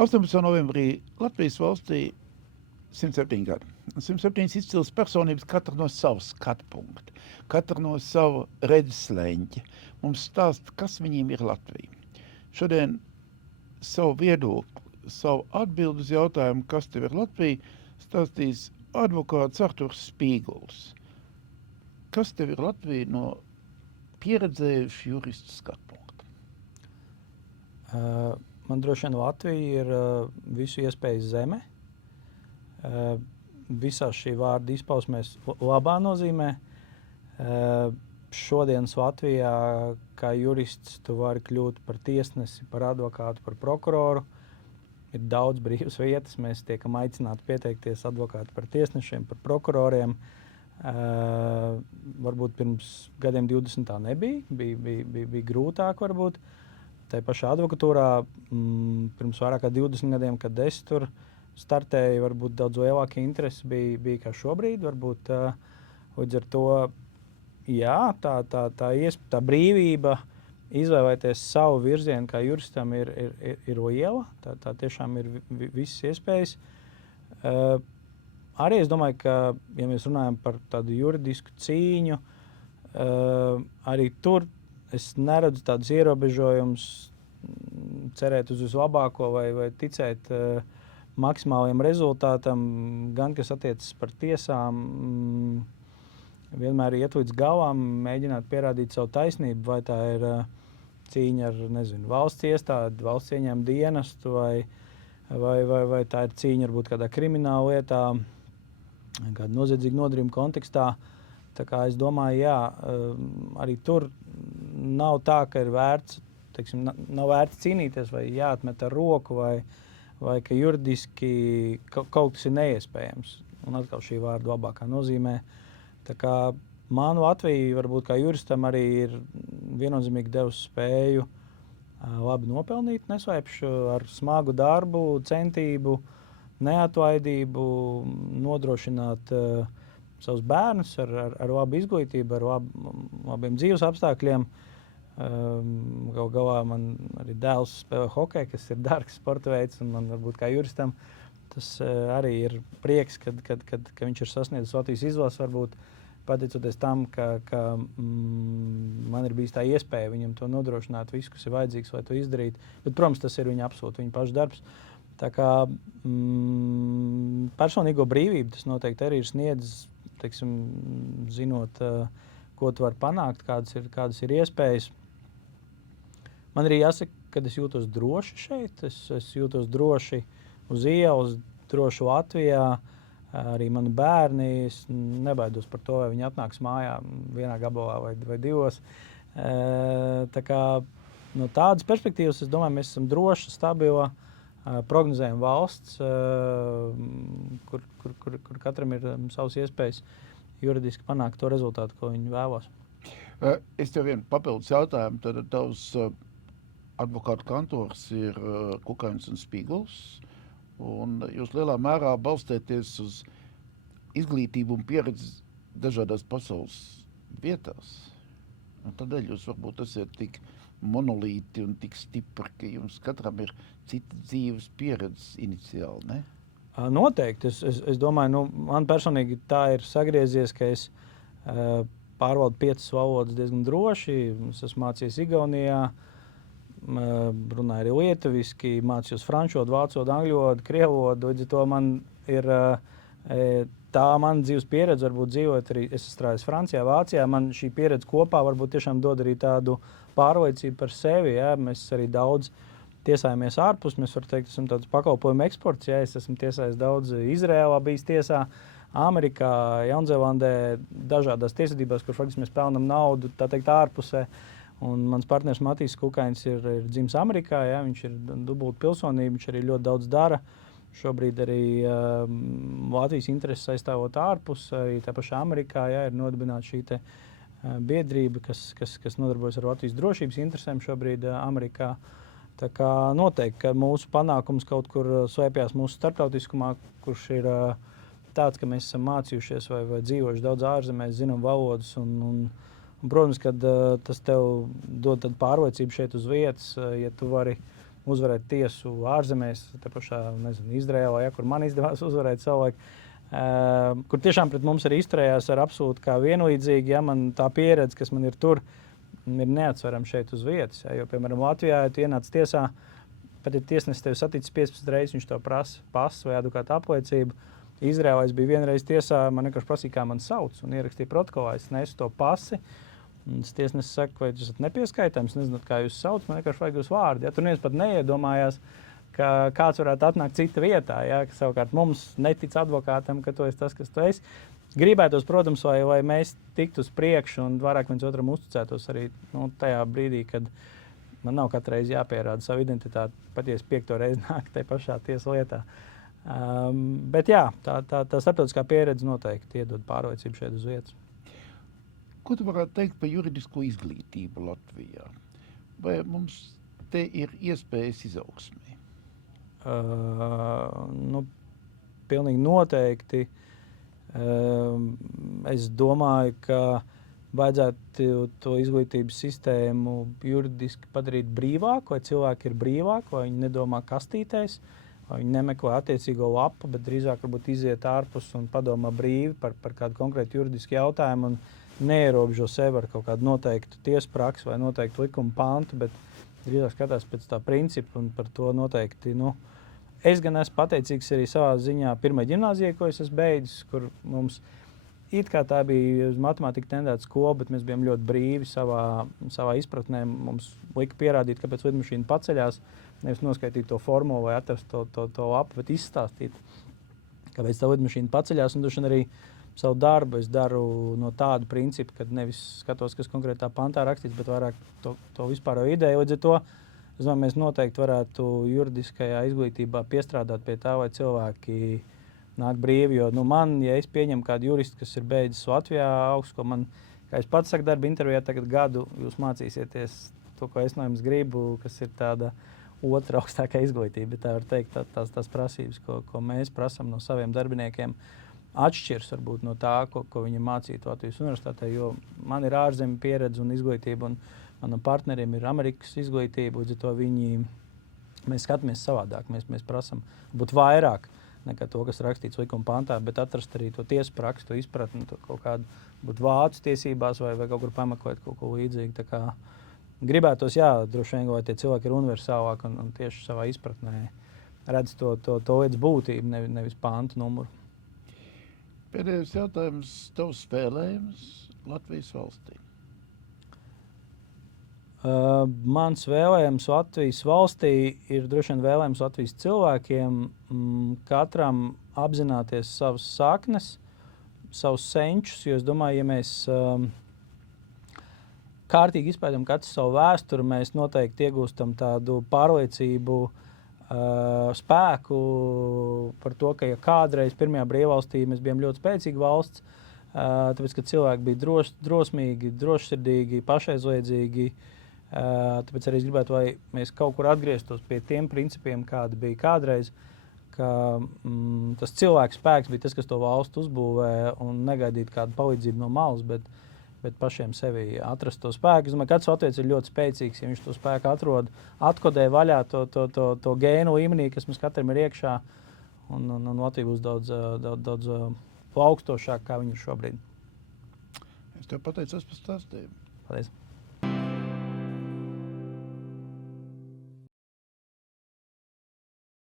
18. novembrī Latvijas valstī 107 gadi. 107 izcils personības, katra no savas skatu punkta, katra no sava redzesleņķa. Mums stāsta, kas viņiem ir Latvija. Šodien savu viedokli, savu atbildi uz jautājumu, kas tev ir Latvija, stāstīs advokāts Arturs Spīguls. Kas tev ir Latvija no pieredzējuši juristu skatu punkta? Man droši vien Latvija ir visu iespēju zeme. Visās šī vārda izpausmēs labā nozīmē. Šodienas Latvijā kā jurists tu vari kļūt par tiesnesi, par advokātu, par prokuroru. Ir daudz brīvas vietas, mēs tiekam aicināti pieteikties advokāti par tiesnešiem, par prokuroriem. Varbūt pirms gadiem 20 tā nebija, bija grūtāk varbūt. Tā pašā advokatūrā pirms vairāk kā 20 gadiem, kad es tur startēju, varbūt daudz lielāka interese bija kā šobrīd. Varbūt līdz ar to, jā, tā brīvība izvēlēties savu virzienu kā juristam ir liela. Tā tiešām ir visas iespējas. Arī es domāju, ka, ja mēs runājam par tādu juridisku cīņu, arī tur es neredzu tādus ierobežojumus cerēt uz vislabāko vai ticēt maksimāliem rezultātam, gan kas attiecas par tiesām, vienmēr iet līdz galam, mēģināt pierādīt savu taisnību, vai tā ir cīņa ar, valsts iestādi, valsts ieņēmuma dienestu, vai tā ir cīņa varbūt kādā krimināla lietā, kāda noziedzīga nodarījuma kontekstā. Tā kā es domāju, jā, arī tur nav tā, ka ir vērts, nav vērts cīnīties vai jāatmet ar roku, vai ka juridiski kaut kas ir neiespējams. Un atkal šī vārda labākā nozīmē. Tā kā man Latvija varbūt kā juristam arī ir viennozīmīgi devusi spēju labi nopelnīt, neslēpšu, ar smagu darbu, centību, neatlaidību, nodrošināt savus bērnus ar labu izglītību, ar labiem dzīves apstākļiem. Galu galā man arī dēls spēlē hokeju, kas ir dārgs sporta veids, un man varbūt kā juristam tas arī ir prieks, kad viņš ir sasniedzis Latvijas izlases, varbūt pateicoties tam, ka man ir bijis tā iespēja viņam to nodrošināt, visu, kas ir vajadzīgs, lai to izdarītu. Bet, protams, tas ir viņa absolūti viņa paša darbs. Tā kā personīgo brīvību tas noteikti arī ir sniedzis, zinot, ko tu vari panākt, kādas ir iespējas. Man arī jāsaka, kad es jūtos droši šeit, es jūtos droši uz ielas, droši Latvijā, arī mani bērni, es nebaidos par to, vai viņi atnāks mājā vienā gabalā vai divos. Tā kā no tādas perspektīvas, es domāju, mēs esam droši, stabila, prognozējama valsts, kur katram ir savas iespējas juridiski panākt to rezultātu, ko viņi vēlas. Es tev vienu papildus jautājumu, tad tavs advokātu kantors ir Kukainis un Spīguls, un jūs lielā mērā balstēties uz izglītību un pieredzi dažādās pasaules vietās. Un tādēļ jūs varbūt esat tik monolīti un tik stipri, ka jums katram ir cita dzīves pieredzes iniciāli, ne? Noteikti. Es domāju, man personīgi tā ir sagriezies, ka es pārvaldu 5 valodas diezgan droši. Es esmu mācījies Igaunijā, runāju arī lietuviski, mācījos frančodu, vācodu, angļodu, krievodu. Līdz ar to man ir tā mana dzīves pieredze, varbūt dzīvot arī, es strādāju Francijā, Vācijā, man šī pieredze kopā varbūt tiešām dod arī tādu pārliecību par sevi. Ja? Mēs arī daudz tiesājamies ārpus, mēs varam teikt, esam tāds pakalpojumu eksports, ja es esmu tiesājis daudz Izrēlā, bijis tiesā, Amerikā, Jaunzēlandē, dažādās tiesvedībās, kur faktiski mēs pelnam naudu, tā teikt, ārpusē. Un mans partners Matīs Kukainis ir dzimis Amerikā, ja? Viņš ir dubulta pilsonība, viņš arī ļoti daudz dara. Šobrīd arī Latvijas intereses aizstāvot ārpus, arī tā pašā Amerikā, ja? Ir nodibināta šī te biedrība, kas nodarbojas ar Latvijas drošības interesēm šobrīd Amerikā. Tā kā noteikti, ka mūsu panākums kaut kur slēpjas mūsu starptautiskumā, kurš ir tāds, ka mēs esam mācījušies vai dzīvojuši daudz ārzemēs, zinām valodas. Un, protams, kad tas tev dod tādu pārliecību šeit uz vietas, ja tu vari uzvarēt tiesu ārzemēs, te pašā, nezinu, Izrēlā, ja, kur man izdevās uzvarēt savulaik, kur tiešām pret mums arī izturējās ar absolūti kā vienlīdzīgi, ja man tā pieredze, kas man ir tur, ir neatsverama šeit uz vietas. Ja, jo, piemēram, Latvijā, ja tu ienāc tiesā, pat ja tiesnesis tevi saticis 15 reizes, viņš tev prasa pasu vai advokāta apliecību. Izrēlā es biju vienreiz tiesā, man vienkārši prasīja, kā man sauc, un ierakstīja protokolā, es nesu to pasi. Un tiesnesis saka, vai jūs esat nepieskaitāms, nezināt, kā jūs sauc, man vienkārši vajag jūs vārdu. Ja, tur neviens pat neiedomājās, ka kāds varētu atnākt cita vietā, ja, ka savukārt mums netic advokātam, ka tu esi tas, kas tu esi. Gribētos, protams, lai mēs tiktu uz priekšu un vairāk viens otram uzticētos arī tajā brīdī, kad man nav katru reizi jāpierāda savu identitāti, pat ja es 5. reizi nāku tajā pašā tiesu lietā. Bet jā, tā starptautiskā pieredze noteikti iedod pārliecību šeit uz vietas. Ko tu varētu teikt par juridisko izglītību Latvijā? Vai mums te ir iespējas izaugsmē? Pilnīgi noteikti. Es domāju, ka vajadzētu to izglītības sistēmu juridiski padarīt brīvāku, lai cilvēki ir brīvāki, lai viņi nedomā kastītēs, lai viņi nemeklē attiecīgo lapu, bet drīzāk varbūt iziet ārpus un padomā brīvi par kādu konkrētu juridisku jautājumu un neierobežo sevi ar kaut kādu noteiktu tiesu praksi vai noteiktu likuma pantu, bet drīzāk skatās pēc tā principa un par to noteikti. Es gan esmu pateicīgs arī savā ziņā pirmajai ģimnāzijai, ko es esmu beidzis, kur mums it kā tā bija uz matemātiku tendēta skola, bet mēs bijām ļoti brīvi savā izpratnē. Mums lika pierādīt, kāpēc lidmašīna paceļās, nevis noskaitīt to formulu vai atrast to lapu, bet izstāstīt, kāpēc tā lidmašīna paceļās. Un droši vien arī savu darbu es daru no tāda principa, kad nevis skatos, kas konkrētā pantā rakstīts, bet vairāk to vispārējo ideju. Līdz ar to, es domāju, mēs noteikti varētu juridiskajā izglītībā piestrādāt pie tā, lai cilvēki nāk brīvi. Jo ja es pieņemu kādu juristu, kas ir beidzis Latvijā augstskolu, kā es pats saku darba intervijā, tagad gadu jūs mācīsieties to, ko es no jums gribu, kas ir tāda otra augstākā izglītība. Tā var teikt, tās prasības, ko mēs prasam no saviem darbiniekiem, atšķirs varbūt no tā, ko viņi mācītu Latvijas universitātē, jo man ir ārzemju pieredze un izglītība, un manam partneriem ir Amerikas izglītība, līdz ar to mēs skatāmies savādāk, mēs prasam būt vairāk nekā to, kas rakstīts likuma pantā, bet atrast arī to tiesu praksi, to izpratni, to kaut kādu būt vācu tiesībās vai kaut kur pameklēt kaut ko līdzīgu. Tā kā gribētos, droši vien, lai tie cilvēki ir universālāki un tieši savā izpratnē redz to lietas būtību, nevis pantu numuru. Pēdējais jautājums, tavs vēlējums Latvijas valstī? Mans vēlējums Latvijas valstī ir droši vien vēlējums Latvijas cilvēkiem, katram apzināties savas saknes, savus senčus, jo es domāju, ja mēs kārtīgi izpētam katru savu vēsturi, mēs noteikti iegūstam tādu pārliecību, spēku par to, ka ja kādreiz pirmajā brīvvalstī mēs bijām ļoti spēcīga valsts, tāpēc, ka cilvēki bija drosmīgi, drošsirdīgi, pašaizliedzīgi, tāpēc arī es gribētu, lai mēs kaut kur atgrieztos pie tiem principiem, kādi bija kādreiz, ka tas cilvēks spēks bija tas, kas to valstu uzbūvē un negaidīt kādu palīdzību no malas, bet pašiem sevi atrast to spēku. Es domāju, ka katrs latviečs ir ļoti spēcīgs, ja viņš to spēku atrod, atkodē vaļā to gēnu līmenī, kas mums katram ir iekšā, un Latvija būs daudz plaukstošāk, kā viņi ir šobrīd. Es tev pateicos par stāstījumu. Paldies.